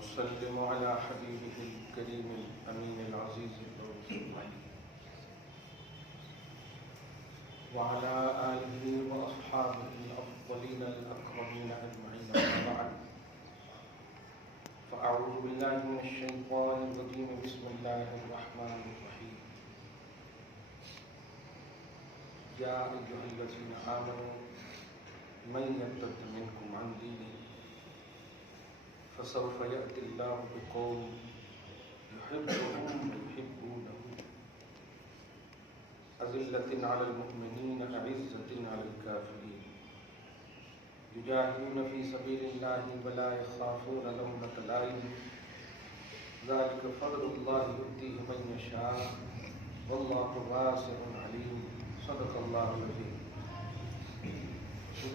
ونسلم على حبيبه الكريم الأمين العزيز الرحيم وعلى آله وأصحابه الأفضلين الأكرمين أجمعين. أما بعد فأعوذ بالله من الشيطان الرجيم. بسم الله الرحمن الرحيم. يا أيها الذين آمنوا من يرتد منكم عن دينه فسوف يأتي الله بقوم يحبهم ويحبونه أذلة على المؤمنين أعزة على الكافرين يجاهدون في سبيل الله ولا يخافون لومة لائم ذلك فضل الله يؤتيه من يشاء والله واسع عليم. صدق اللہ العظیم.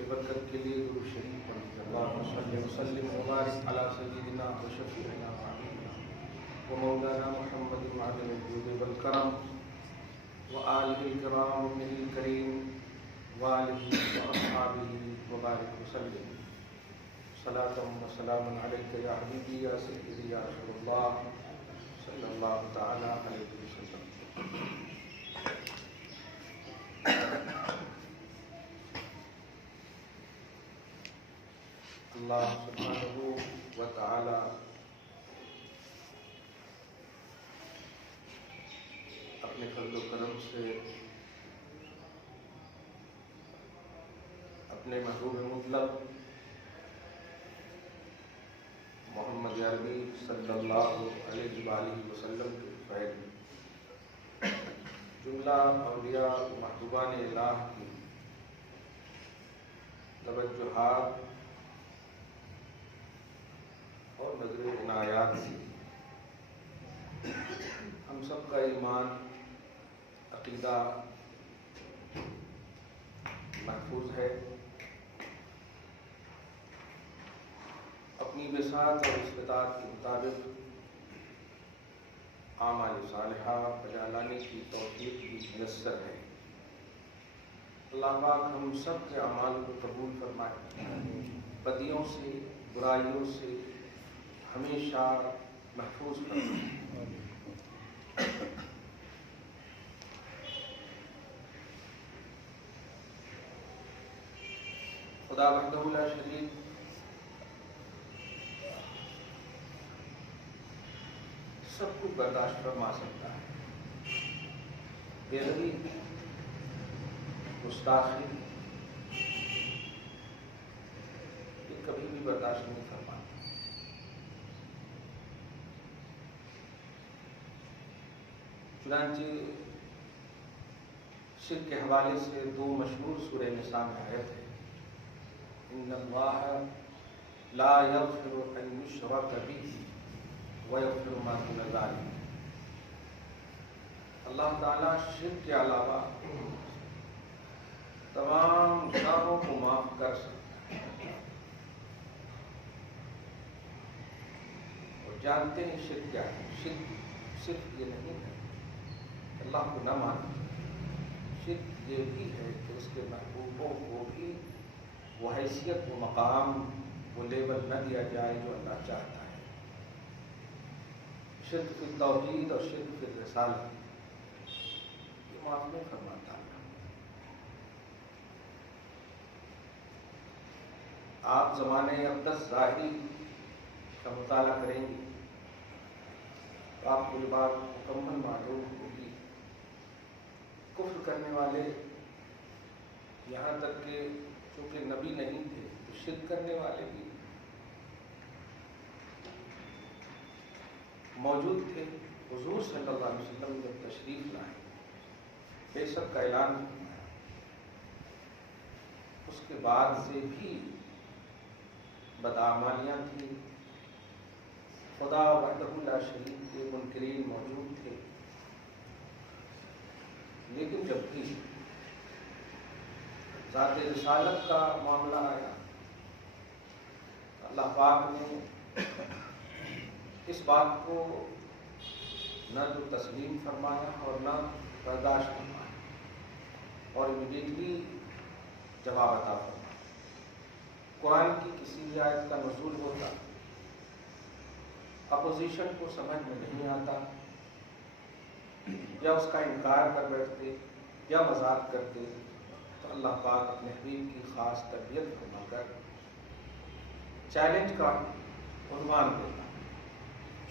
برکت کے لیے درود شریف پڑھیں. اللہم صلی وسلم وبارک علی سیدنا و شفیعنا و مولانا محمد معدن الجود والکرم وآلہ الکرام من الکریم وآلہ واصحابہ وبارک وسلم. صلاۃ و سلام علیک یا حبیبی یا سیدی یا رسول اللہ صلی اللہ تعالی علیہ وسلم. اللہ سبحانہ و تعالی اپنے فضل و کرم سے اپنے محبوب مطلق محمد عربی صلی اللہ علیہ وآلہ وسلم کے فیض جملہ اولیاء محبوبان الہ کی توجہات اور نظر عنایات سے ہم سب کا ایمان عقیدہ محفوظ ہے. اپنی بساط اور استطاعت کے مطابق اعمال صالحہ بجا لانے کی توفیق بھی میسر ہے. اللہ پاک ہم سب کے اعمال کو قبول فرمائے. بدیوں سے برائیوں سے ہمیشہ محفوظ فرمائے. خدا وحدہ لا شریک سب کو برداشت فرما سکتا ہے. بے ادبی گستاخی یہ کبھی بھی برداشت نہیں فرماتا. چنانچہ شرک کے حوالے سے دو مشہور سورہ نساء میں آیت ہے. ان اللہ لا یغفر ان یشرک بہ ویغفر ما دون ذلک. اللہ تعالیٰ شرک کے علاوہ تمام گناہوں کو معاف کر سکتا ہے. اور جانتے ہیں شرک کیا ہے. شرک صرف یہ نہیں ہے اللہ کو نہ مانے. شرک یہ بھی ہے کہ اس کے محبوبوں کو بھی وہ حیثیت و مقام وہ لیبل نہ دیا جائے جو اللہ چاہتا ہے. شرک فی التوحید اور شرک فی الرسالہ یہ معاف نہیں فرماتا. آپ زمانۂ اقدس ظاہری کا مطالعہ کریں گے تو آپ کو یہ بات مکمل معلوم ہوگی. کفر کرنے والے یہاں تک کہ چونکہ نبی نہیں تھے تو شرک کرنے والے بھی موجود تھے. حضور صلی اللہ علیہ وسلم جب تشریف لائے بے شک کا اعلان فرمایا. اس کے بعد سے بھی بدعمالیاں تھیں. خدا وحدہ لا شریک کے منکرین موجود تھے. لیکن جب بھی ذات رسالت کا معاملہ آیا اللہ پاک نے اس بات کو نہ تو تسلیم فرمایا اور نہ برداشت فرمایا اور امیڈیٹلی جواب عطا فرمایا. قرآن کی کسی بھی آیت کا نزول ہوتا اپوزیشن کو سمجھ میں نہیں آتا یا اس کا انکار کر بیٹھتے یا مذاق کرتے، تو اللہ پاک اپنے حبیب کی خاص تربیت فرما کر چیلنج کا عنوان دیتا۔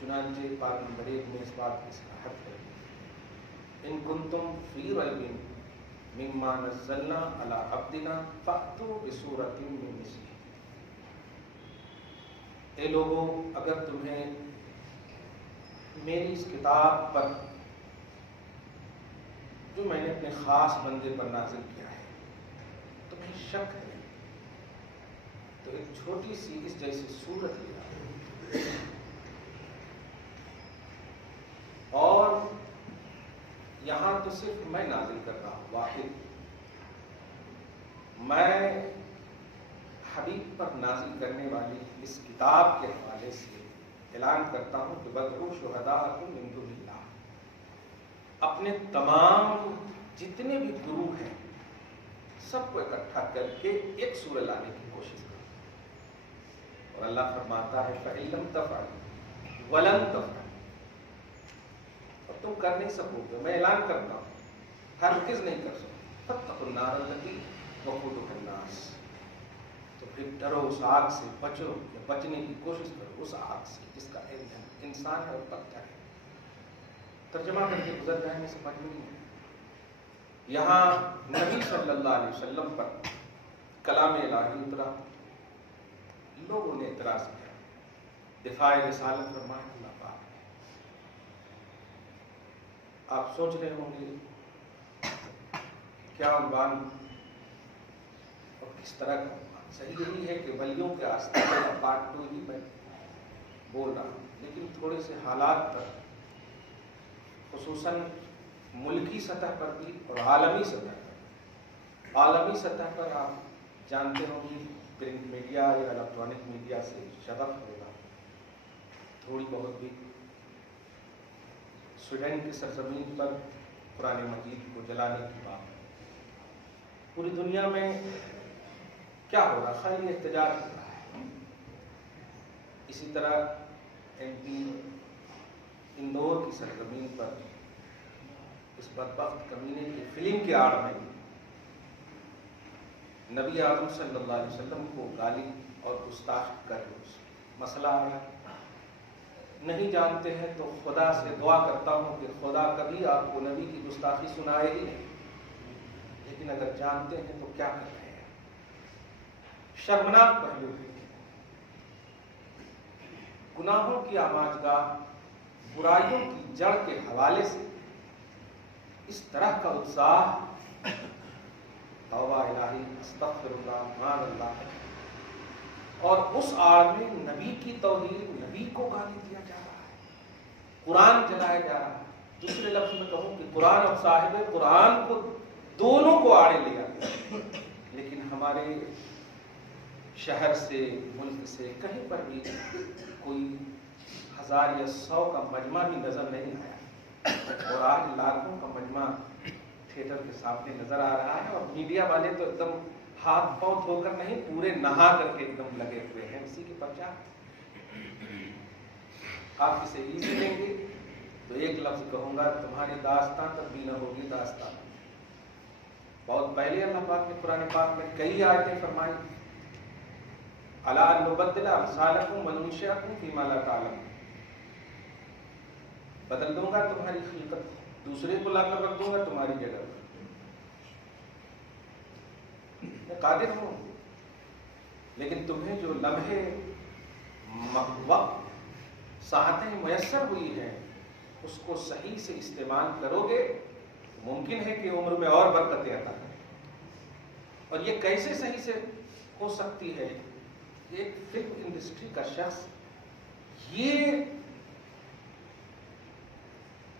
چنانچہ پارہ نمبر 1 میں اس بات کی صراحت ہے، ان کنتم فی ریب مما نزلنا علی عبدنا فأتوا بسورۃ من مثلہ۔ اے لوگو، اگر تمہیں میری اس کتاب پر جو میں نے اپنے خاص بندے پر نازل کیا ہے تمہیں شک ہے تو ایک چھوٹی سی اس جیسی صورت لے آؤ، اور یہاں تو صرف میں نازل کر رہا ہوں، واحد میں حبیب پر نازل کرنے والی اس کتاب کے حوالے سے اعلان کرتا ہوں کہ وَادْعُوا شُهَدَاءَكُم مِّن دُونِ اللَّهِ، اپنے تمام جتنے بھی گروہ ہیں سب کو اکٹھا کر کے ایک سورہ لانے کی کوشش کرو۔ اور اللہ فرماتا ہے فَإِن لَّمْ تَفْعَلُوا وَلَن تَفْعَلُوا، اور تم کر نہیں سکو گے، میں اعلان کرتا ہوں ہرگز نہیں کر سکو، فَاتَّقُوا النَّارَ الَّتِي وَقُودُهَا النَّاسُ، تو پھر ڈرو اس آگ سے، بچو یا بچنے کی کوشش کرو اس آگ سے جس کا ایندھن انسان ہے اور پتھر ہے۔ ترجمہ کر کے گزر جائیں گے، سمجھ میں نہیں ہے۔ یہاں نبی صلی اللہ علیہ وسلم پر کلام الہی اترا، لوگوں نے اعتراض کیا، دفاع رسالت فرمایا اللہ پاک نے۔ آپ سوچ رہے ہوں گے کیا عنوان اور کس طرح کا عنوان؟ صحیح یہی ہے کہ ولیوں کے آستہ کا پارٹ 2 ہی میں بول رہا ہوں، لیکن تھوڑے سے حالات پر، خصوصاً ملکی سطح پر بھی اور عالمی سطح پر۔ عالمی سطح پر آپ جانتے ہوں گے پرنٹ میڈیا یا الیکٹرانک میڈیا سے شغف ہوگا، تھوڑی بہت بھی سویڈن کی سرزمین پر قرآن مجید کو جلانے کی بات۔ پوری دنیا میں کیا ہو رہا؟ خالی احتجاج ہو رہا ہے۔ اسی طرح MP اندور کی سرزمین پر اس بدبخت کمینے کی فلم کی آڑ میں نبی اعظم صلی اللہ علیہ وسلم کو گالی اور گستاخ کر مسئلہ آیا۔ نہیں جانتے ہیں تو خدا سے دعا کرتا ہوں کہ خدا کبھی آپ کو نبی کی گستاخی سنائے ہی نہیں، لیکن اگر جانتے ہیں تو کیا کر رہے ہیں؟ شرمناک پہلو ہے۔ گناہوں کی آماجگاہ، برائیوں کی جڑ کے حوالے سے اس طرح کا اتساہ، توبہ الہی، استغفر اللہ، مان اللہ، اور اس آڑ میں نبی کی توہین، نبی کو گالی دیا جا رہا ہے، قرآن جلایا جا رہا ہے۔ دوسرے لفظ میں کہوں کہ قرآن اور صاحب قرآن کو دونوں کو آڑے لیا گیا، لیکن ہمارے شہر سے، ملک سے کہیں پر بھی کوئی 1000 یا 100 کا مجمع بھی نظر نہیں آیا، اور آج لاکھوں کا مجمع تھیٹر کے سامنے نظر آ رہا ہے، اور میڈیا والے تو ایک دم ہاتھ پاؤں دھو کر نہیں، پورے نہا کر کے ایک دم لگے ہوئے ہیں اسی کے پرچار۔ آپ اسے ایزی لیں گے تو ایک لفظ کہوں گا، تمہاری داستان تب بھی نہ ہوگی داستان۔ بہت پہلے اللہ پاک نے قرآن پاک میں کئی آیتیں فرمائی، الا ان نبدل امثالکم وننشئکم فیما لا تعلمون، بدل دوں گا تمہاری خلقت، دوسرے کو لا کر رکھ دوں گا تمہاری جگہ پر۔ میں قادر ہوں، لیکن تمہیں جو لمحے وقت ساعتیں میسر ہوئی ہیں اس کو صحیح سے استعمال کرو گے، ممکن ہے کہ عمر میں اور برکتیں عطا کریں۔ اور یہ کیسے صحیح سے ہو سکتی ہے؟ ایک فلم انڈسٹری کا شخص یہ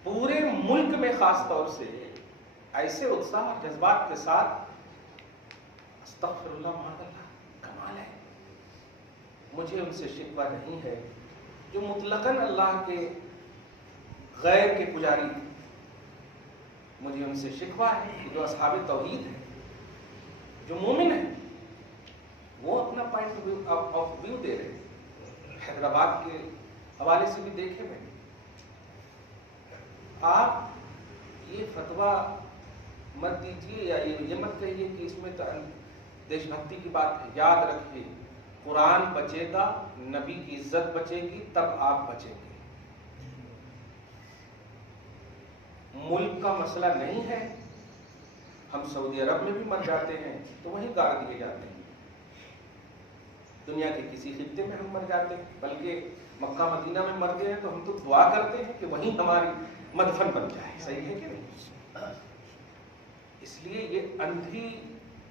پورے ملک میں خاص طور سے ایسے اتساہ اور جذبات کے ساتھ، استغفر اللہ معاذ اللہ، کمال ہے۔ مجھے ان سے شکوہ نہیں ہے جو مطلقاً اللہ کے غیر کے پجاری تھے، مجھے ان سے شکوہ ہے کہ جو اصحاب توحید ہیں، جو مومن ہیں، وہ اپنا پوائنٹ آف ویو دے رہے ہیں۔ حیدرآباد کے حوالے سے بھی دیکھے میں نے. آپ یہ فتویٰ مت دیجیے یا یہ مت کہیے کہ اس میں دیش بھکتی کی بات ہے. یاد رکھیے قرآن بچے گا، نبی کی عزت بچے گی، تب آپ بچیں گے. ملک کا مسئلہ نہیں ہے. ہم سعودی عرب میں بھی مر جاتے ہیں تو وہیں گاڑ دیے جاتے ہیں. دنیا کے کسی خطے میں ہم مر جاتے ہیں، بلکہ مکہ مدینہ میں مر گئے ہیں تو ہم تو دعا کرتے ہیں کہ وہیں ہماری مدفن بن جائے. صحیح ہے کہ نہیں؟ اس لیے یہ اندھی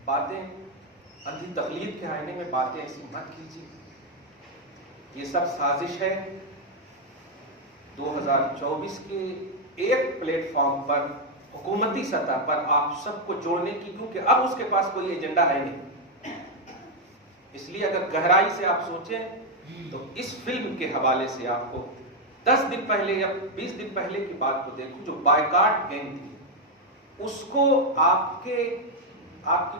باتیں، اندھی تقلید کے آئینے میں باتیں ایسی مت کیجیے. یہ سب سازش ہے 2024 کے ایک پلیٹ فارم پر، حکومتی سطح پر آپ سب کو جوڑنے کی، کیونکہ اب اس کے پاس کوئی ایجنڈا ہے نہیں. اس لیے اگر گہرائی سے آپ سوچیں تو اس فلم کے حوالے سے آپ کو 10 دن پہلے یا 20 دن پہلے کی بات کو دیکھوں، جو بائیکاٹ گینگ تھی، اس کو آپ کی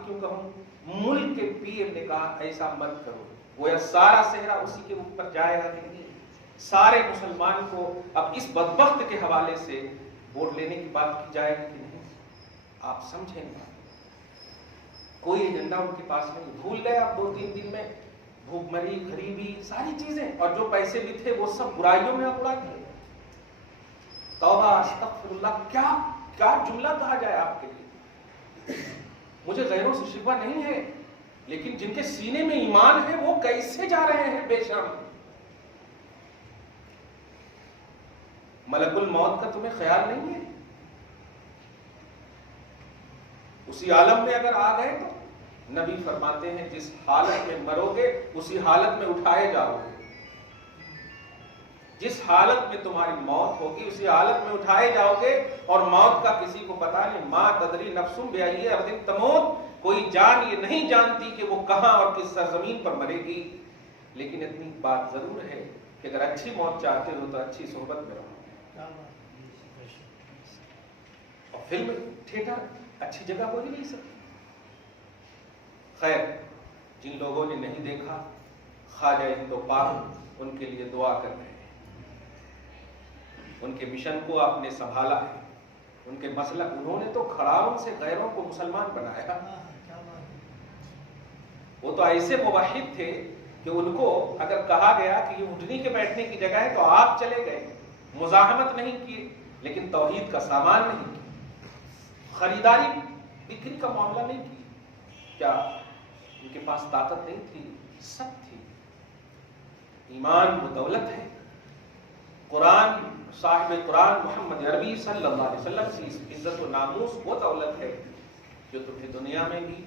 کیوں کہوں، ملک کے پی ایم نے کہا ایسا مت کرو. گویا سارا صحرا اسی کے اوپر جائے گا. نہیں، سارے مسلمان کو اب اس بدبخت کے حوالے سے ووٹ لینے کی بات کی جائے گی کہ نہیں. آپ سمجھیں گے کوئی ایجنڈا ان کے پاس نہیں. بھول گئے آپ 2-3 دن میں بھوک مری، غریبی، ساری چیزیں، اور جو پیسے بھی تھے وہ سب برائیوں میں اڑا دیے. توبہ استغفر اللہ، کیا جملہ کہا جائے آپ کے لیے. مجھے غیروں سے شکوہ نہیں ہے، لیکن جن کے سینے میں ایمان ہے وہ کیسے جا رہے ہیں بے شرم. ملک الموت کا تمہیں خیال نہیں ہے؟ اسی عالم میں اگر آ گئے تو نبی فرماتے ہیں جس حالت میں مرو گے اسی حالت میں اٹھائے جاؤ گے. جس حالت میں تمہاری موت ہوگی اسی حالت میں اٹھائے جاؤ گے، اور موت کا کسی کو پتا نہیں. ما تدری نفس بأی ارض تموت، کوئی جان یہ نہیں جانتی کہ وہ کہاں اور کس سرزمین پر مرے گی. لیکن اتنی بات ضرور ہے کہ اگر اچھی موت چاہتے ہو تو اچھی صحبت میں رہو. اور فلم تھیٹر اچھی جگہ ہو ہی نہیں سکتی. خیر، جن لوگوں نے نہیں دیکھا، خواجہ ہند و پاک ان کے لیے دعا کر رہے ہیں. ان کے مشن کو آپ نے سنبھالا ہے. ان کے مسلک، انہوں نے تو کھڑاؤں سے غیروں کو مسلمان بنایا. وہ تو ایسے موحد تھے کہ ان کو اگر کہا گیا کہ یہ اٹھنے کے بیٹھنے کی جگہ ہے تو آپ چلے گئے. مزاحمت نہیں کی، لیکن توحید کا سامان نہیں کیا. خریداری بکری کا معاملہ نہیں کی. کیا ان کے پاس طاقت نہیں تھی؟ سب تھی. ایمان وہ دولت ہے. قرآن، صاحب قرآن محمد عربی صلی اللہ علیہ وسلم کی عزت و ناموس وہ دولت ہے جو تمہیں دنیا میں بھی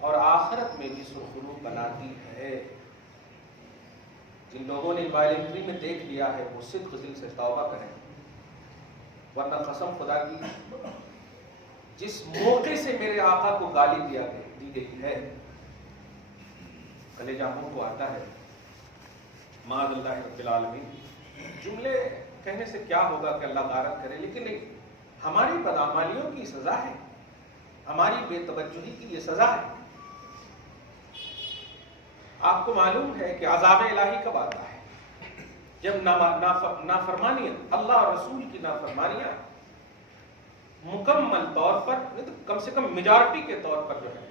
اور آخرت میں بھی سرخرو بناتی ہے. جن لوگوں نے وائلنٹری میں دیکھ لیا ہے وہ صدق دل سے توبہ کریں، ورنہ قسم خدا کی جس موقع سے میرے آقا کو گالی دی گئی ہے، کلیجہ منہ کو آتا ہے. معاذ اللہ رب العالمین. جملے کہنے سے کیا ہوگا کہ اللہ غارت کرے، لیکن ہماری بدعمالیوں کی سزا ہے، ہماری بے توجہی کی یہ سزا ہے. آپ کو معلوم ہے کہ عذاب الہی کب آتا ہے؟ جب نافرمانیاں، اللہ اور رسول کی نافرمانیاں مکمل طور پر، کم سے کم میجارٹی کے طور پر جو ہے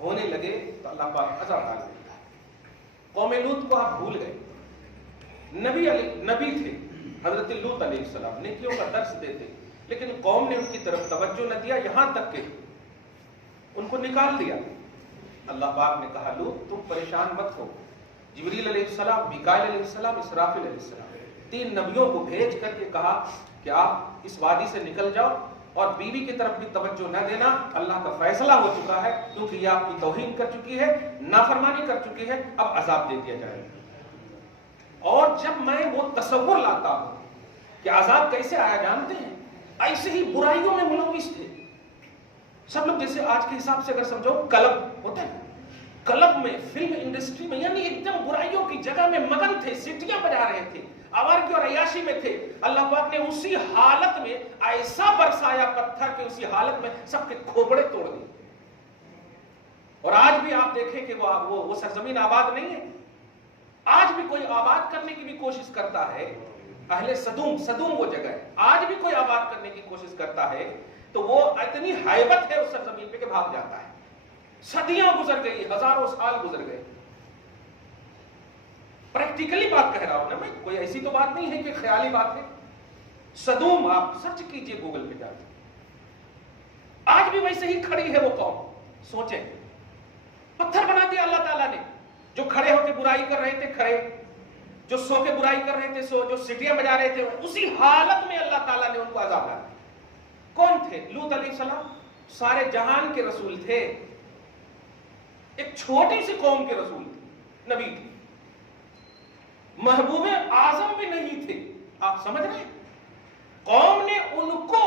ہونے لگے تو اللہ پاک عذاب ڈال دیتا ہے. قوم لوط کو آپ بھول گئے. نبی تھے حضرت لوط علیہ السلام، نیکیوں کا درس دیتے، لیکن قوم نے ان کی طرف توجہ نہ دیا، یہاں تک کہ ان کو نکال دیا. اللہ پاک نے کہا لوط تم پریشان مت ہو. جبریل علیہ السلام، میکائیل علیہ السلام، اسرافیل علیہ السلام، 3 نبیوں کو بھیج کر کے کہا کہ آپ اس وادی سے نکل جاؤ اور بیوی کی طرف بھی توجہ نہ دینا. اللہ کا فیصلہ ہو چکا ہے، کیونکہ یہ آپ کی توہین کر چکی ہے، نافرمانی کر چکی ہے، اب عذاب دے دیا جائے گا. اور جب میں وہ تصور لاتا ہوں کہ عذاب کیسے آیا جانتے ہیں؟ ایسے ہی برائیوں میں ملوث تھے سب لوگ. جیسے آج کے حساب سے اگر سمجھو کلب ہوتے ہیں، کلب میں، فلم انڈسٹری میں، یعنی ایک دم برائیوں کی جگہ میں مگن تھے، سیٹیاں بجا رہے تھے، آوارگی اور عیاشی میں تھے. اللہ پاک نے اسی حالت میں ایسا برسایا پتھر کہ اسی حالت میں سب کے کھوپڑے توڑ دیے. اور آج بھی آپ دیکھیں کہ وہ سرزمین آباد نہیں ہے. آج بھی کوئی آباد کرنے کی بھی کوشش کرتا ہے، اہل صدوم وہ جگہ ہے، آج بھی کوئی آباد کرنے کی کوشش کرتا ہے تو وہ اتنی ہیبت ہے اس سرزمین پہ کہ بھاگ جاتا ہے. صدیاں گزر گئی، ہزاروں سال گزر گئے. پریکٹیکلی بات کہہ رہا ہوں نا میں، کوئی ایسی تو بات نہیں ہے کہ خیالی بات ہے. صدوم آپ سرچ کیجئے گوگل پہ جا کے، آج بھی ویسے ہی کھڑی ہے وہ قوم. سوچیں، پتھر بنا دیا اللہ تعالیٰ نے. جو کھڑے ہو کے برائی کر رہے تھے کھڑے، جو سو کے برائی کر رہے تھے سو، جو سٹیاں بجا رہے تھے اسی حالت میں اللہ تعالیٰ نے ان کو عذاب ڈالا. کون تھے؟ لوط علیہ السلام. سارے جہان کے رسول تھے، ایک چھوٹی سی قوم کے رسول تھے، نبی تھے، محبوب اعظم بھی نہیں تھے. آپ سمجھ رہے ہیں؟ قوم نے ان کو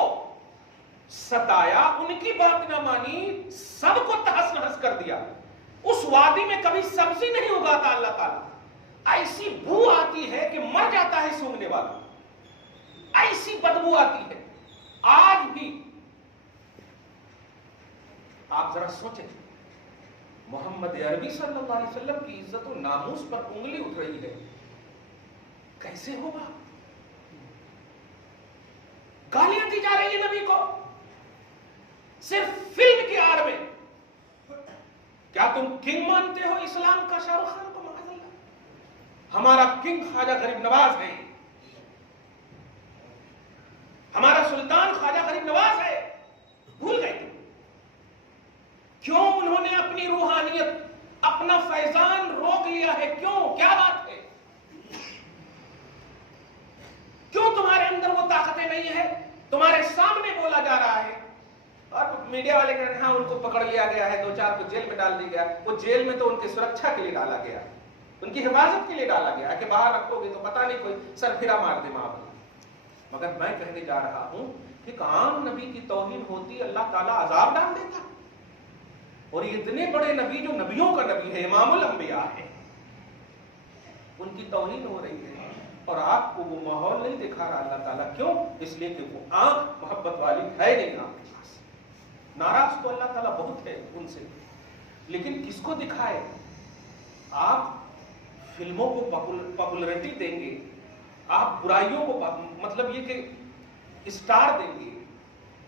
ستایا، ان کی بات نہ مانی، سب کو تہس نہس کر دیا. اس وادی میں کبھی سبزی نہیں اگاتا اللہ تعالیٰ. ایسی بو آتی ہے کہ مر جاتا ہے سونگنے والا، ایسی بدبو آتی ہے. آج بھی آپ ذرا سوچیں، محمد عربی صلی اللہ علیہ وسلم کی عزت و ناموس پر انگلی اٹھ رہی ہے. کیسے ہوگا؟ گالیاں دی جا رہی ہے نبی کو صرف فلم کی آڑ میں. کیا تم کنگ مانتے ہو اسلام کا شاہ رخ خان کو؟ معاذ اللہ. ہمارا کنگ خواجہ غریب نواز ہے، ہمارا سلطان خواجہ غریب نواز ہے. بھول گئے تم؟ کیوں انہوں نے اپنی روحانیت، اپنا فیضان روک لیا ہے؟ کیوں؟ کیا بات ہے؟ کیوں تمہارے اندر وہ طاقتیں نہیں ہیں؟ تمہارے سامنے بولا جا رہا ہے اور میڈیا والے کہتے ہیں ہاں ان کو پکڑ لیا گیا ہے، 2-4 کو جیل میں ڈال دیا گیا. وہ جیل میں تو ان کی سرکشا کے لیے ڈالا گیا، ان کی حفاظت کے لیے ڈالا گیا کہ باہر رکھو گے تو پتہ نہیں کوئی سر پھرا مار دے ماں. مگر میں کہنے جا رہا ہوں کہ عام نبی کی توہین ہوتی اللہ تعالیٰ عذاب ڈال دیتا. اور یہ اتنے بڑے نبی جو نبیوں کا نبی ہے، امام الانبیاء ہے، ان کی توہین ہو رہی ہے اور آپ کو وہ ماحول نہیں دکھا رہا اللہ تعالیٰ. کیوں؟ اس لیے کہ وہ آنکھ محبت والی ہے نہیں آپ کے پاس. ناراض تو اللہ تعالیٰ بہت ہے ان سے، لیکن کس کو دکھائے؟ آپ فلموں کو پاپولرٹی دیں گے، آپ برائیوں کو مطلب یہ کہ اسٹار دیں گے،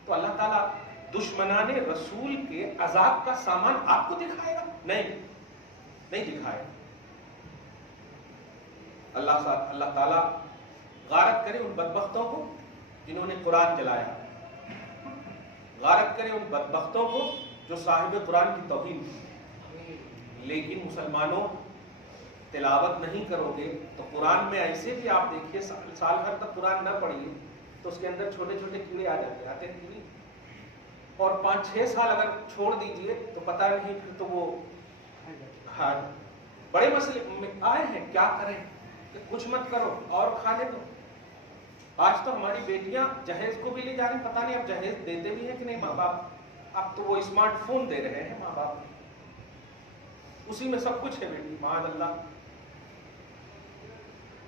تو اللہ تعالیٰ دشمنان رسول کے عذاب کا سامان آپ کو دکھائے گا؟ نہیں دکھائے. اللہ تعالیٰ غارت کرے ان بدبختوں کو جنہوں نے قرآن جلایا، غارت کرے ان بدبختوں کو جو صاحب قرآن کی توہین کی. لیکن مسلمانوں، تلاوت نہیں کرو گے تو قرآن میں ایسے بھی آپ دیکھیے سال بھر تک قرآن نہ پڑھیے تو اس کے اندر چھوٹے چھوٹے کیڑے آ جاتے آتے ہیں کیڑے، اور 5-6 سال اگر چھوڑ دیجئے تو پتہ نہیں پھر تو وہ بڑے مسئلے میں آئے ہیں. کیا کریں کہ کچھ مت کرو اور کھانے دو. آج تو ہماری بیٹیاں جہیز کو بھی لے جا رہے ہیں، پتہ نہیں اب جہیز دیتے بھی ہیں کہ نہیں ماں باپ. اب تو وہ اسمارٹ فون دے رہے ہیں ماں باپ، اسی میں سب کچھ ہے بیٹی، معاذ اللہ.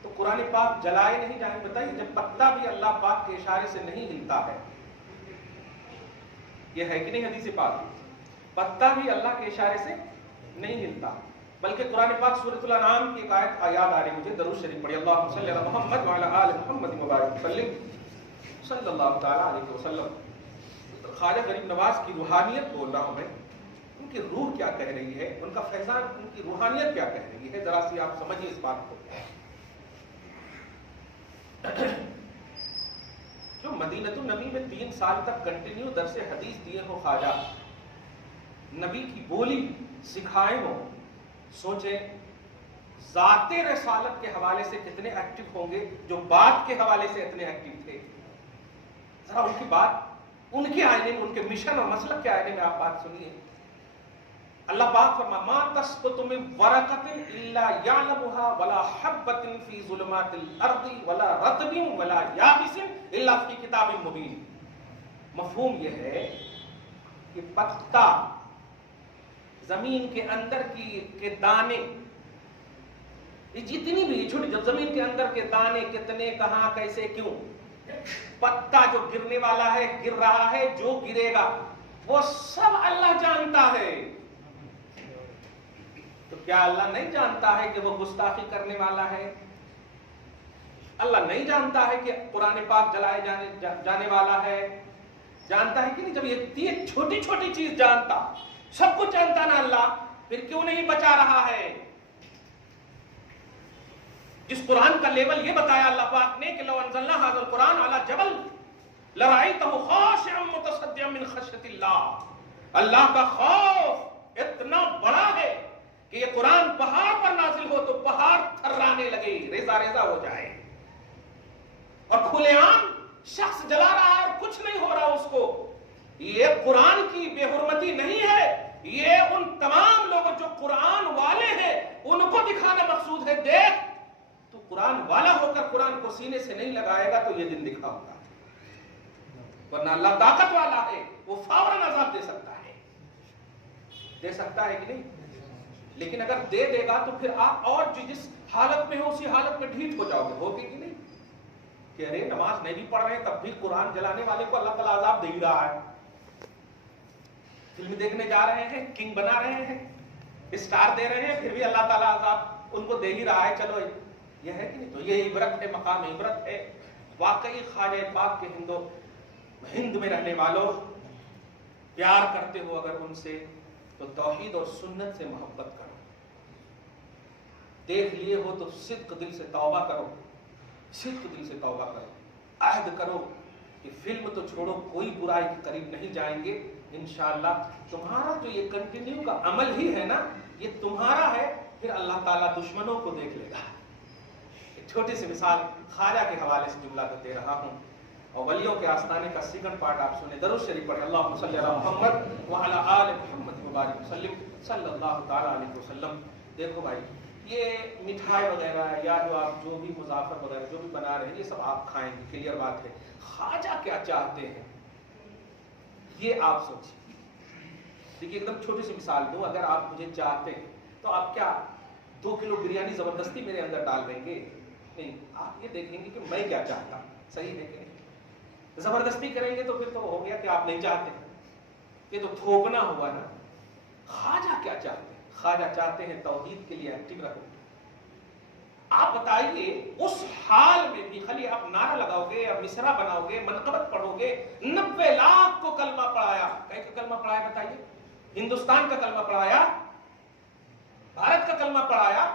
تو قرآن پاک جلائے نہیں جائیں. بتائیے جب پتا بھی اللہ پاک کے اشارے سے نہیں ہلتا ہے، یہ ہے کہ نہیں حدیث پاک؟ پتا بھی اللہ کے اشارے سے نہیں ہلتا. بلکہ قرآن پاک سورۃ الانعام کی ایک آیت یاد آ رہی مجھے، درود شریف پڑھیے، اللہم صلی علی محمد وعلی آل محمد مبارک وسلم صلی اللہ تعالی علیہ وسلم. خواجہ غریب نواز کی روحانیت بول رہا ہوں میں، ان کی روح کیا کہہ رہی ہے، ان کا فیضان، ان کی روحانیت کیا کہہ رہی ہے، ذرا سی آپ سمجھیے اس بات کو. جو مدینۃ النبی میں 3 سال تک کنٹینیو درس حدیث دیے ہو خواجہ، نبی کی بولی سکھائے ہو، سوچیں ذات رسالت کے حوالے سے کتنے ایکٹیو ہوں گے جو بات کے حوالے سے اتنے ایکٹیو تھے. ذرا ان کی بات، ان کے آئینے میں، ان کے مشن اور مسلک کے آئینے میں آپ بات سنیے. اللہ پاک فرما ما تسقط من ورقۃ الا يعلمها ولا حبۃ فی ظلمات الارض ولا رطب ولا یابس الا فی کتاب مبین. مفہوم یہ ہے کہ پتا، زمین کے اندر کے دانے، جتنی بھی چھوٹی زمین کے اندر کے دانے کتنے، کہاں، کیسے، کیوں، پتا جو گرنے والا ہے، گر رہا ہے، جو گرے گا، وہ سب اللہ جانتا ہے. تو کیا اللہ نہیں جانتا ہے کہ وہ گستاخی کرنے والا ہے؟ اللہ نہیں جانتا ہے کہ قرآن پاک جلائے جانے والا ہے؟ جانتا ہے کہ نہیں؟ جب یہ چھوٹی چھوٹی چیز جانتا، سب کچھ جانتا نا اللہ، پھر کیوں نہیں بچا رہا ہے؟ جس قرآن کا لیول یہ بتایا اللہ پاک نے کہ لو انزلنا ھذا القرآن علی جبل لرأیتہ خاشعا متصدعا من خشیۃ اللہ، اللہ کا خوف اتنا بڑا ہے کہ یہ قرآن پہاڑ پر نازل ہو تو پہاڑ تھرانے لگے، ریزہ ریزہ ہو جائے، اور کھلے عام شخص جلا رہا ہے اور کچھ نہیں ہو رہا اس کو۔ یہ قرآن کی بے حرمتی نہیں ہے، یہ ان تمام لوگوں جو قرآن والے ہیں ان کو دکھانا مقصود ہے، دیکھ تو قرآن والا ہو کر قرآن کو سینے سے نہیں لگائے گا تو یہ دن دکھا ہوگا، ورنہ اللہ طاقت والا ہے، وہ فوراً عذاب دے سکتا ہے، دے سکتا ہے کہ نہیں؟ لیکن اگر دے دے گا تو پھر آپ اور جس حالت میں ہو اسی حالت میں ڈھیٹ ہو جاؤ گے، ہوگی کہ نہیں؟ کہ ارے نماز نہیں بھی پڑھ رہے ہیں تب بھی قرآن جلانے والے کو اللہ تعالیٰ عذاب دے ہی رہا ہے، فلم دیکھنے جا رہے ہیں، کنگ بنا رہے ہیں، اسٹار دے رہے ہیں، پھر بھی اللہ تعالیٰ عذاب ان کو دے ہی رہا ہے، چلو یہ ہے کہ نہیں؟ تو یہ عبرت ہے، مقام عبرت ہے۔ واقعی خواجہ پاک کے ہند میں رہنے والوں، پیار کرتے ہو اگر ان سے تو توحید اور سنت سے محبت کرو، دیکھ لیے ہو تو صدق دل سے توبہ کرو، صدق دل سے توبہ کرو، عہد کرو کہ فلم تو چھوڑو، کوئی برائی کے قریب نہیں جائیں گے انشاءاللہ۔ تمہارا تو یہ کنٹینیو کا عمل ہی ہے نا، یہ تمہارا ہے، پھر اللہ تعالیٰ دشمنوں کو دیکھ لے گا۔ ایک چھوٹی سی مثال خواجہ کے حوالے سے جملہ تو دے رہا ہوں، اور ولیوں کے آستانے کا سیکنڈ پارٹ آپ سنیں، درود شریف پڑھیں، اللہم صلی علی محمد وعلی آل محمد وبارک وسلم صلی اللہ تعالی علیہ وسلم۔ دیکھو بھائی، یہ مٹھائی وغیرہ یا جو آپ جو بھی مضافر وغیرہ جو بھی بنا رہے ہیں یہ سب آپ کھائیں گے، کلیئر بات ہے۔ خواجہ کیا چاہتے ہیں یہ آپ سوچیں۔ دیکھیے ایک دم چھوٹی سی مثال دوں، اگر آپ مجھے چاہتے ہیں تو آپ کیا 2 کلو بریانی زبردستی میرے اندر ڈال دیں گے؟ نہیں، آپ یہ دیکھیں گے کہ میں کیا چاہتا ہوں، صحیح ہے کہ نہیں؟ زبردستی کریں گے تو پھر تو ہو گیا کہ آپ نہیں چاہتے، یہ تو تھوپنا ہوا نا۔ خواجہ کیا چاہتے ہیں؟ خواجہ چاہتے ہیں توحید کے لیے ایکٹیو رہو۔ آپ بتائیے اس حال میں بھی خالی آپ نعرہ لگاؤ گے یا مصرع بناؤ گے، منقبت پڑھو گے، 90 لاکھ کو کلمہ پڑھایا، کہیں کا کلمہ پڑھایا بتائیے؟ ہندوستان کا کلمہ پڑھایا، بھارت کا کلمہ پڑھایا،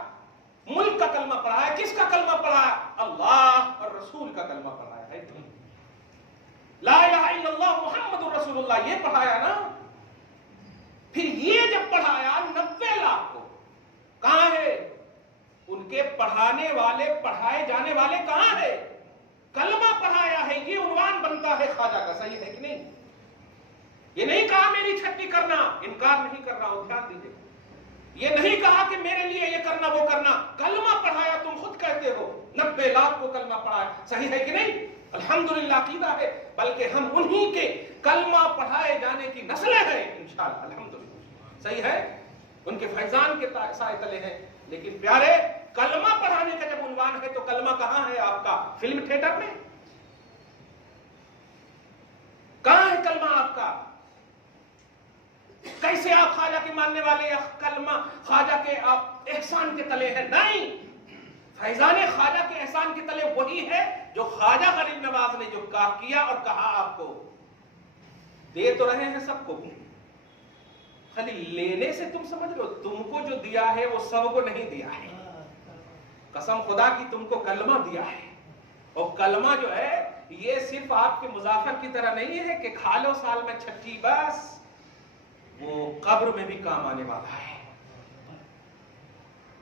ملک کا کلمہ پڑھایا، کس کا کلمہ پڑھایا؟ اللہ اور رسول کا کلمہ پڑھایا ہے، لا الہ الا اللہ محمد رسول اللہ، یہ پڑھایا نا۔ پھر یہ جب پڑھایا 90 لاکھ کو، کہاں ہے ان کے پڑھانے والے، پڑھائے جانے والے کہاں ہے؟ کلمہ پڑھایا ہے، یہ عنوان بنتا ہے خواجہ کا، صحیح ہے کہ نہیں؟ یہ نہیں کہا میری چھٹی کرنا، انکار نہیں کر رہا ہوں، دھیان دیجیے، یہ نہیں کہا کہ میرے لیے یہ کرنا وہ کرنا، کلمہ پڑھایا، تم خود کہتے ہو 90 لاکھ کو کلمہ پڑھایا، صحیح ہے کہ نہیں؟ الحمدللہ عقیدہ ہے، بلکہ ہم انہی کے کلمہ پڑھائے جانے کی نسلیں ہیں انشاءاللہ، الحمدللہ، صحیح ہے، ان کے فیضان کے سائے تلے ہیں۔ لیکن پیارے، کلمہ پڑھانے کا جب عنوان ہے تو کلمہ کہاں ہے آپ کا؟ فلم تھیٹر میں؟ کہاں ہے کلمہ آپ کا؟ کیسے آپ خواجہ کے ماننے والے یا کلمہ خواجہ کے آپ احسان کے تلے ہیں؟ نہیں، فیضان خواجہ کے احسان کے تلے وہی ہے جو خواجہ غریب نواز نے جو کیا اور کہا آپ کو۔ دے تو رہے ہیں سب کو، خالی لینے سے تم سمجھ لو تم کو جو دیا ہے وہ سب کو نہیں دیا ہے۔ قسم خدا کی تم کو کلمہ دیا ہے، اور کلمہ جو ہے یہ صرف آپ کے مظافر کی طرح نہیں ہے کہ کھا لو سال میں چھٹی بس، وہ قبر میں بھی کام آنے والا ہے،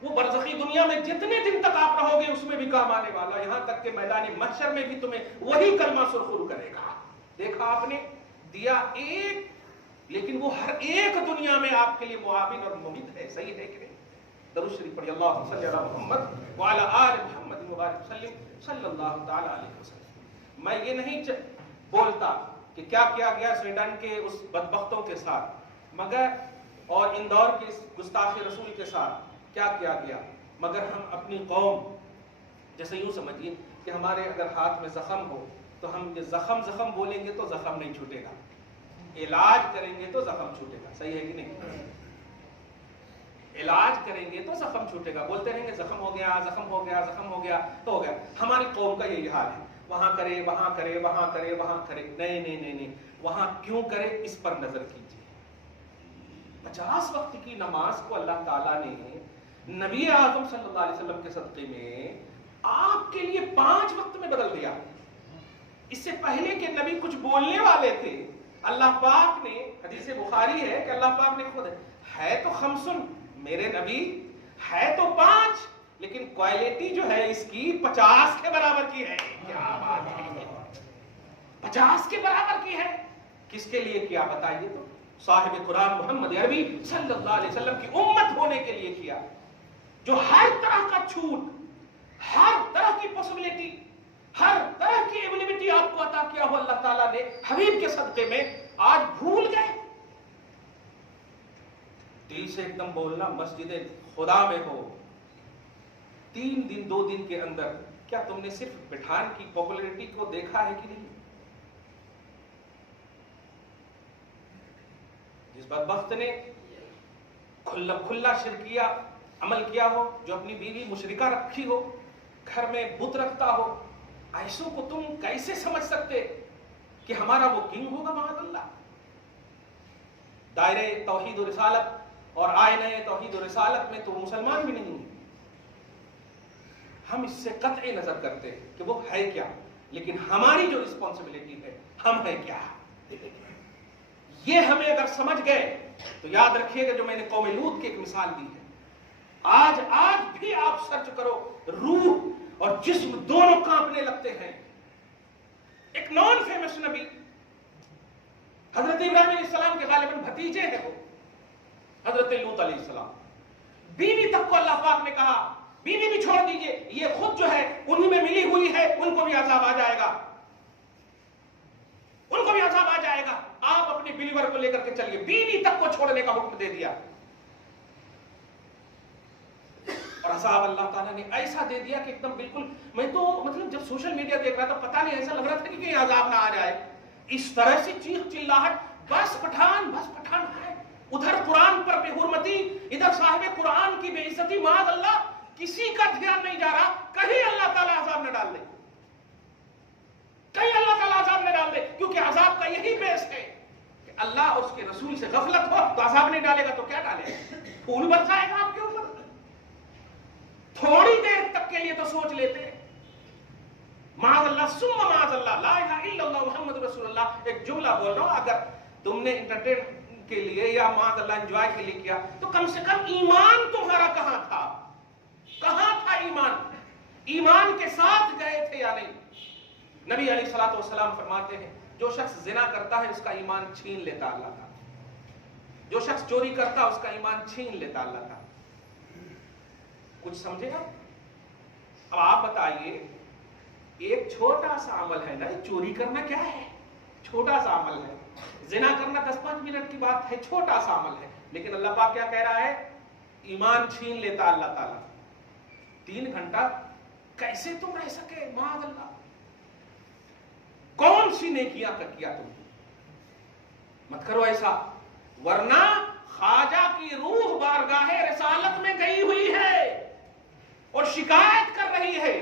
وہ برزخی دنیا میں جتنے دن تک آپ رہو گے اس میں بھی کام آنے والا، یہاں تک کہ میدان محشر میں بھی تمہیں وہی کلمہ سرخرو کرے گا۔ دیکھا آپ نے، دیا ایک، لیکن وہ ہر ایک دنیا میں آپ کے لیے معاون اور ممید ہے، صحیح ہے کہ نہیں؟ درود شریف پڑھیے، اللہم صلی علی محمد وعلی آل محمد وبارک وسلم صلی اللہ تعالی علیہ وسلم۔ میں یہ نہیں بولتا کہ کیا کیا گیا سویڈن کے اس بدبختوں کے ساتھ، مگر اور اندور کے اس گستاخ رسول کے ساتھ کیا کیا گیا، مگر ہم اپنی قوم، جیسے یوں سمجھیے کہ ہمارے اگر ہاتھ میں زخم ہو تو ہم یہ زخم بولیں گے تو زخم نہیں چھوٹے گا، علاج کریں گے تو زخم چھوٹے گا، صحیح ہے کہ نہیں؟ علاج کریں گے تو زخم چھوٹے گا. بولتے رہیں گے زخم ہو گیا زخم ہو گیا زخم ہو گیا تو ہو گیا. ہماری قوم کا یہی حال ہے, وہاں کرے وہاں کرے وہاں کرے وہاں کرے. نہیں نہیں نہیں نہیں, وہاں کیوں کرے اس پر نظر کیجیے. 50 وقت کی نماز کو اللہ تعالیٰ نے نبی اعظم صلی اللہ علیہ وسلم کے صدقے میں آپ کے لیے 5 وقت میں بدل دیا. اس سے پہلے کہ نبی کچھ بولنے والے تھے, اللہ پاک نے, حدیث بخاری ہے کہ اللہ پاک نے خود ہے تو خمسن, میرے نبی ہے تو 5, لیکن کوالٹی جو ہے اس کی 50 کے برابر کی ہے. کیا بات ہے, 50 کے برابر کی ہے. کس کے لیے کیا بتائیے تو؟ صاحب قرآن محمد عربی صلی اللہ علیہ وسلم کی امت ہونے کے لیے کیا, جو ہر طرح کا چھوٹ, ہر طرح کی پاسبلٹی, ہر طرح کی ایبلٹی آپ کو عطا کیا ہو اللہ تعالیٰ نے حبیب کے صدقے میں, آج بھول گئے. دل سے ایک دم بولنا, مسجد خدا میں ہو 3 دن 2 دن کے اندر, کیا تم نے صرف پٹھان کی پاپولرٹی کو دیکھا ہے کہ نہیں؟ جس بدبخت نے کھلا شرکیہ عمل کیا ہو, جو اپنی بیوی مشرکہ رکھی ہو, گھر میں بت رکھتا ہو, ایسوں کو تم کیسے سمجھ سکتے کہ ہمارا وہ کنگ ہوگا؟ معاذ اللہ. دائرے توحید و رسالت اور آئینہ توحید و رسالت میں تو مسلمان بھی نہیں. ہم اس سے قطع نظر کرتے کہ وہ ہے کیا, لیکن ہماری جو رسپانسبلٹی ہے, ہم ہے کیا, یہ ہمیں اگر سمجھ گئے تو یاد رکھیے گا جو میں نے قوم لوط کی ایک مثال دی ہے, آج بھی آپ سرچ کرو, روح اور جسم دونوں کانپنے لگتے ہیں. ایک نان فیمس نبی حضرت ابراہیم علیہ السلام کے غالباً بھتیجے ہیں وہ, حضرت لوط علیہ السلام. بیوی تک کو اللہ پاک نے کہا بیوی بھی چھوڑ دیجئے, یہ خود جو ہے انہی میں ملی ہوئی ہے, ان کو بھی عذاب آ جائے گا, ان کو بھی عذاب آ جائے گا, آپ اپنے بلیور کو لے کر کے چلیے. بیوی تک کو چھوڑنے کا حکم دے دیا, اور عذاب اللہ تعالیٰ نے ایسا دے دیا کہ ایک دم بالکل, میں تو مطلب جب سوشل میڈیا دیکھ رہا تھا پتہ نہیں, ایسا لگ رہا تھا کہ کہیں عذاب نہ آ جائے. اس طرح سے چیخ چلاہٹ, بس پٹھان ہے, ادھر قرآن پر بے حرمتی, ادھر صاحب قرآن کی بے عزتی. معاذ اللہ, کسی کا دھیان نہیں جا رہا, کہیں اللہ تعالیٰ عذاب نہ ڈال دے, کہیں اللہ تعالیٰ عذاب نہ ڈال دے, کیونکہ عذاب کا یہی بیس ہے کہ اللہ اور اس کے رسول سے غفلت ہو تو عذاب نہیں ڈالے گا تو کیا ڈالے گا؟ پھول برسائے گا آپ کے اوپر. تھوڑی دیر تک کے لیے تو سوچ لیتے ہیں. معاذ اللہ ثم معاذ اللہ, لا الہ الا اللہ محمد رسول اللہ. ایک جملہ بول رہا ہوں, اگر تم نے انٹرٹین کے لیے یا معاذ اللہ انجوائے کے لیے کیا تو کم سے کم ایمان تمہارا کہاں تھا؟ کہاں تھا ایمان؟ ایمان کے ساتھ گئے تھے یا نہیں؟ نبی علیہ الصلوۃ والسلام فرماتے ہیں جو شخص زنا کرتا ہے اس کا ایمان چھین لیتا اللہ تعالیٰ, جو شخص چوری کرتا ہے اس کا ایمان چھین لیتا اللہ تعالیٰ. کچھ سمجھے گا؟ اب آپ بتائیے, ایک چھوٹا سا عمل ہے نا, چوری کرنا کیا ہے؟ چھوٹا سا عمل ہے. زنا کرنا 10-5 منٹ کی بات ہے, چھوٹا سا عمل ہے, لیکن اللہ پاک کیا کہہ رہا ہے؟ ایمان چھین لیتا اللہ تعالیٰ. 3 گھنٹہ کیسے تم رہ سکے؟ معاذ اللہ, کون سی نیکیاں کا کیا تم؟ مت کرو ایسا, ورنہ خواجہ کی روح بارگاہ رسالت میں گئی ہوئی ہے اور شکایت کر رہی ہے.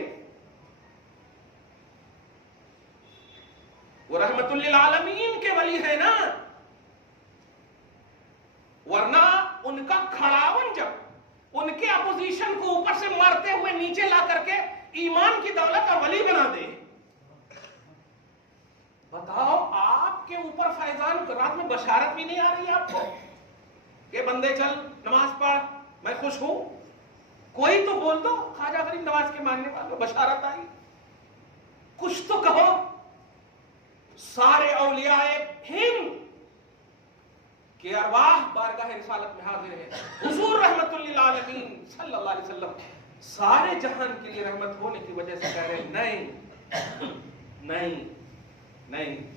وہ رحمت للعالمین کے ولی ہے نا, ورنہ ان کا کھڑاون جب ان کے اپوزیشن کو اوپر سے مارتے ہوئے نیچے لا کر کے ایمان کی دولت کا ولی بنا دے. بتاؤ, آپ کے اوپر فیضان, رات میں بشارت بھی نہیں آ رہی آپ کو کہ بندے چل نماز پڑھ, میں خوش ہوں؟ کوئی تو بول دو, خواجہ غریب نواز کے ماننے والوں, بشارت آئی, کچھ تو کہو. سارے اولیاء ہند کے ارواح بارگاہ رسالت میں حاضر ہیں. حضور رحمت للعالمین صلی اللہ علیہ وسلم سارے جہان کے لیے رحمت ہونے کی وجہ سے کہہ رہے ہیں نہیں نہیں نہیں.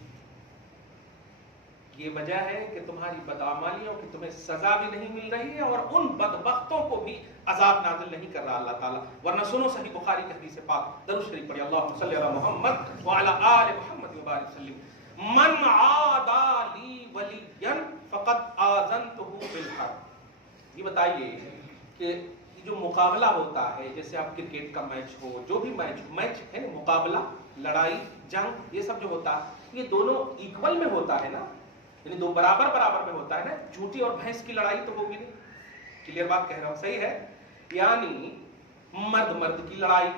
یہ وجہ ہے کہ تمہاری بدعمالیوں کی تمہیں سزا بھی نہیں مل رہی ہے اور ان بدبختوں کو بھی عذاب نازل نہیں کر رہا اللہ تعالیٰ. ورنہ سنو صحیح بخاری کی حدیث پاک, درود شریف پڑھیں, اللہم صلی علی محمد وعلی آل محمد وبارک وسلم. من عادى لي وليا فقد آذنته بالحرب. یہ بتائیے کہ جو مقابلہ ہوتا ہے، جیسے آپ کرکٹ کا میچ ہو، جو بھی میچ ہے نا، مقابلہ، لڑائی، جنگ، یہ سب جو ہوتا ہے یہ دونوں ایکول میں ہوتا ہے نا، یعنی دو برابر میں ہوتا ہے نا. جھوٹی اور بھینس کی لڑائی تو ہوگی نہیں. کلیئر بات کہہ رہا ہوں، صحیح ہے؟ یعنی مرد کی لڑائی،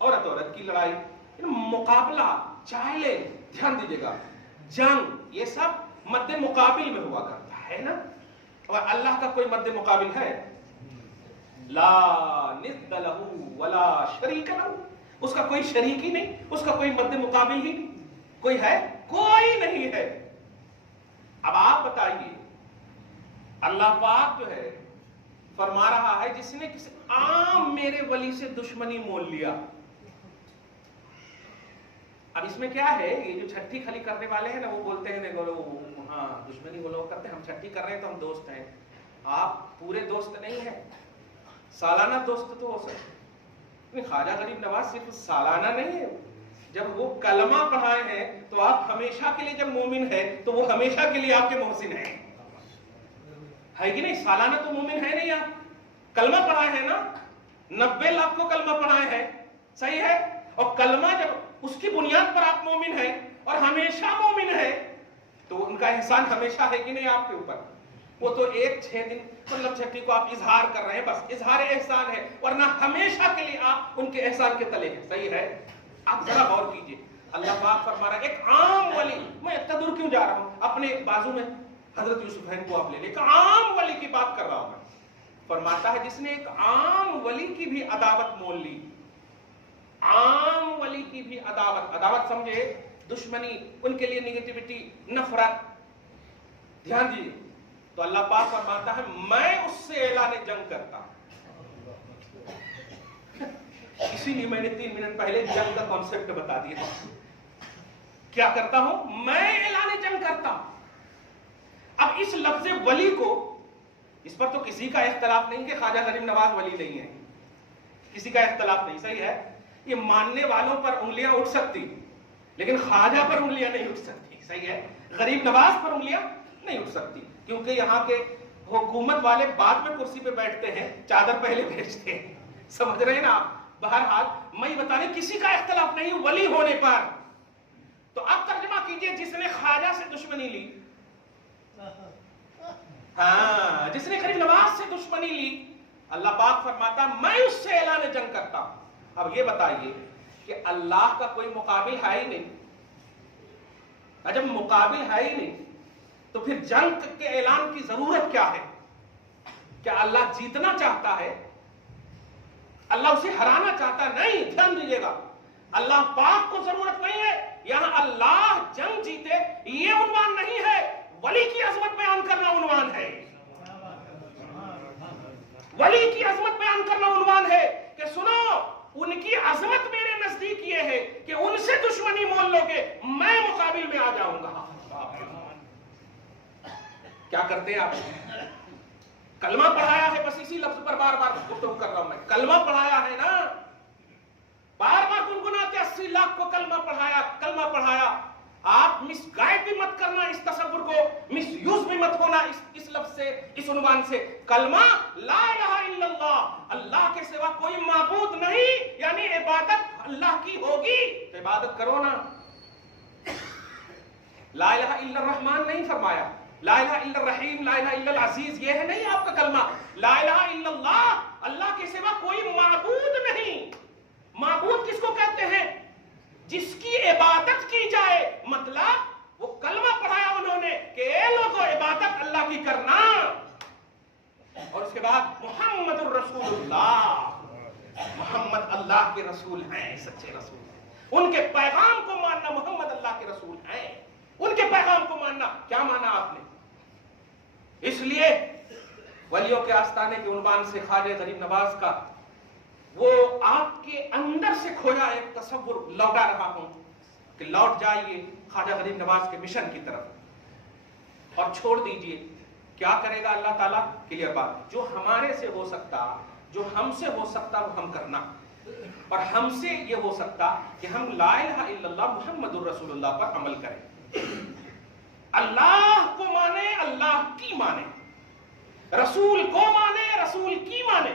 عورت کی لڑائی، مقابلہ، چیلنج، دھیان دیجیے گا، جنگ، یہ سب مد مقابل میں ہوا کرتا ہے نا. اور اللہ کا کوئی مد مقابل ہے؟ لا ند لہ ولا شریک لہ، اس کا کوئی شریک ہی نہیں، اس کا کوئی مد مقابل ہی نہیں. کوئی ہے؟ کوئی نہیں ہے. اب آپ بتائیے، اللہ پاک جو ہے فرما رہا ہے جس نے کسی عام میرے ولی سے دشمنی مول لیا. اب اس میں کیا ہے، یہ جو چھٹی کھلی کرنے والے ہیں نا، وہ بولتے ہیں دیکھو ہاں دشمنی وہ لوگ کرتے ہیں، ہم چھٹی کر رہے ہیں تو ہم دوست ہیں. آپ پورے دوست نہیں ہیں، سالانہ دوست تو ہو سکتے. خواجہ غریب نواز صرف سالانہ نہیں ہے، جب وہ کلمہ پڑھائے ہیں تو آپ ہمیشہ کے لیے، جب مومن ہے تو وہ ہمیشہ کے لیے آپ کے محسن ہیں، ہے کہ نہیں؟ سالانہ تو مومن ہے نہیں. آپ کلمہ پڑھائے ہیں نا، 90 لاکھ کو کلمہ پڑھائے ہیں، صحیح ہے؟ اور کلمہ جب اس کی بنیاد پر آپ مومن ہیں اور ہمیشہ مومن ہے تو ان کا احسان ہمیشہ ہے کہ نہیں آپ کے اوپر؟ وہ تو ایک 6 دن مطلب چھٹی کو آپ اظہار کر رہے ہیں، بس اظہار احسان ہے، ورنہ ہمیشہ کے لیے آپ ان کے احسان کے تلے ہیں. صحیح ہے؟ آپ ذرا غور کیجئے، اللہ پاک فرما رہا ہے ایک عام ولی، میں اتنا دور کیوں جا رہا ہوں، اپنے بازو میں حضرت یوسف کو آپ لے لیں، ایک عام ولی کی بات کر رہا ہوں میں. فرماتا ہے جس نے ایک عام ولی کی بھی عداوت مول لی، عام ولی کی بھی عداوت سمجھے، دشمنی، ان کے لیے نگیٹیوٹی، نفرت، دھیان دیجیے، تو اللہ پاک فرماتا ہے میں اس سے اعلان جنگ کرتا ہوں. اسی لیے میں نے 3 منٹ پہلے جنگ کا کانسیپٹ بتا دیا. کیا کرتا ہوں؟ میں اعلان جنگ کرتا ہوں. اب اس لفظ ولی کو، اس پر تو کسی کا اختلاف نہیں کہ خواجہ غریب نواز ولی نہیں ہے، کسی کا اختلاف نہیں، صحیح ہے؟ یہ ماننے والوں پر انگلیاں اٹھ سکتی لیکن خواجہ پر انگلیاں نہیں اٹھ سکتی، صحیح ہے؟ غریب نواز پر انگلیاں نہیں اٹھ سکتی، کیونکہ یہاں کے حکومت والے بعد میں کرسی پہ بیٹھتے ہیں، چادر پہلے بھیجتے ہیں. سمجھ رہے ہیں نا آپ؟ بہرحال میں بتا رہے کسی کا اختلاف نہیں ولی ہونے پر. تو اب ترجمہ کیجئے، جس نے خواجہ سے دشمنی لی، ہاں جس نے غریب نواز سے دشمنی لی، اللہ پاک فرماتا میں اس سے اعلان جنگ کرتا ہوں. اب یہ بتائیے کہ اللہ کا کوئی مقابل ہے ہی نہیں، جب مقابل ہے ہی نہیں تو پھر جنگ کے اعلان کی ضرورت کیا ہے؟ کیا اللہ جیتنا چاہتا ہے؟ اللہ اسے ہرانا چاہتا ہے؟ نہیں. دھیان دیجیے گا، اللہ پاک کو ضرورت نہیں ہے. یہاں اللہ جنگ جیتے یہ عنوان نہیں ہے، ولی کی عظمت بیان کرنا عنوان ہے. ولی کی عظمت بیان کرنا عنوان ہے کہ سنو ان کی عظمت میرے نزدیک یہ ہے کہ ان سے دشمنی مول لو گے میں مقابل میں آ جاؤں گا. کیا کرتے ہیں آپ؟ کلمہ پڑھایا ہے، بس اسی لفظ پر بار بار گفتگو کر رہا ہوں میں، کلمہ پڑھایا ہے نا، بار بار گنگناتے 80 لاکھ کو کلمہ پڑھایا. آپ مس گائیڈ بھی مت کرنا اس تصور کو، مس یوز بھی مت ہونا اس لفظ سے، اس عنوان سے. کلمہ لا الہ الا اللہ، اللہ کے سوا کوئی معبود نہیں، یعنی عبادت اللہ کی ہوگی تو عبادت کرو نا. لا الہ الا الرحمن نہیں فرمایا، لا الہ الا الرحیم، لا الہ الا العزیز، یہ ہے نہیں آپ کا کلمہ. لا الہ الا اللہ، اللہ کے سوا کوئی معبود نہیں. معبود کس کو کہتے ہیں؟ جس کی عبادت کی جائے. مطلب وہ کلمہ پڑھایا انہوں نے کہ اے لوگوں عبادت اللہ کی کرنا، اور اس کے بعد محمد الرسول اللہ، محمد اللہ کے رسول ہیں، سچے رسول ہیں، ان کے پیغام کو ماننا، محمد اللہ کے رسول ہیں، ان کے پیغام کو ماننا. کیا مانا آپ نے؟ اس لیے ولیوں کے آستانے کے عنوان سے خواجہ غریب نواز کا وہ آپ کے اندر سے کھویا ایک تصور لوٹا رہا ہوں کہ لوٹ جائیے خواجہ غریب نواز کے مشن کی طرف اور چھوڑ دیجئے. کیا کرے گا اللہ تعالیٰ؟ کلیئر بات، جو ہمارے سے ہو سکتا، جو ہم سے ہو سکتا وہ ہم کرنا، اور ہم سے یہ ہو سکتا کہ ہم لا الہ الا اللہ محمد الرسول اللہ پر عمل کریں، اللہ کو مانے، اللہ کی مانے، رسول کو مانے، رسول کی مانے.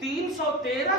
313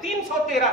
313।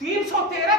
313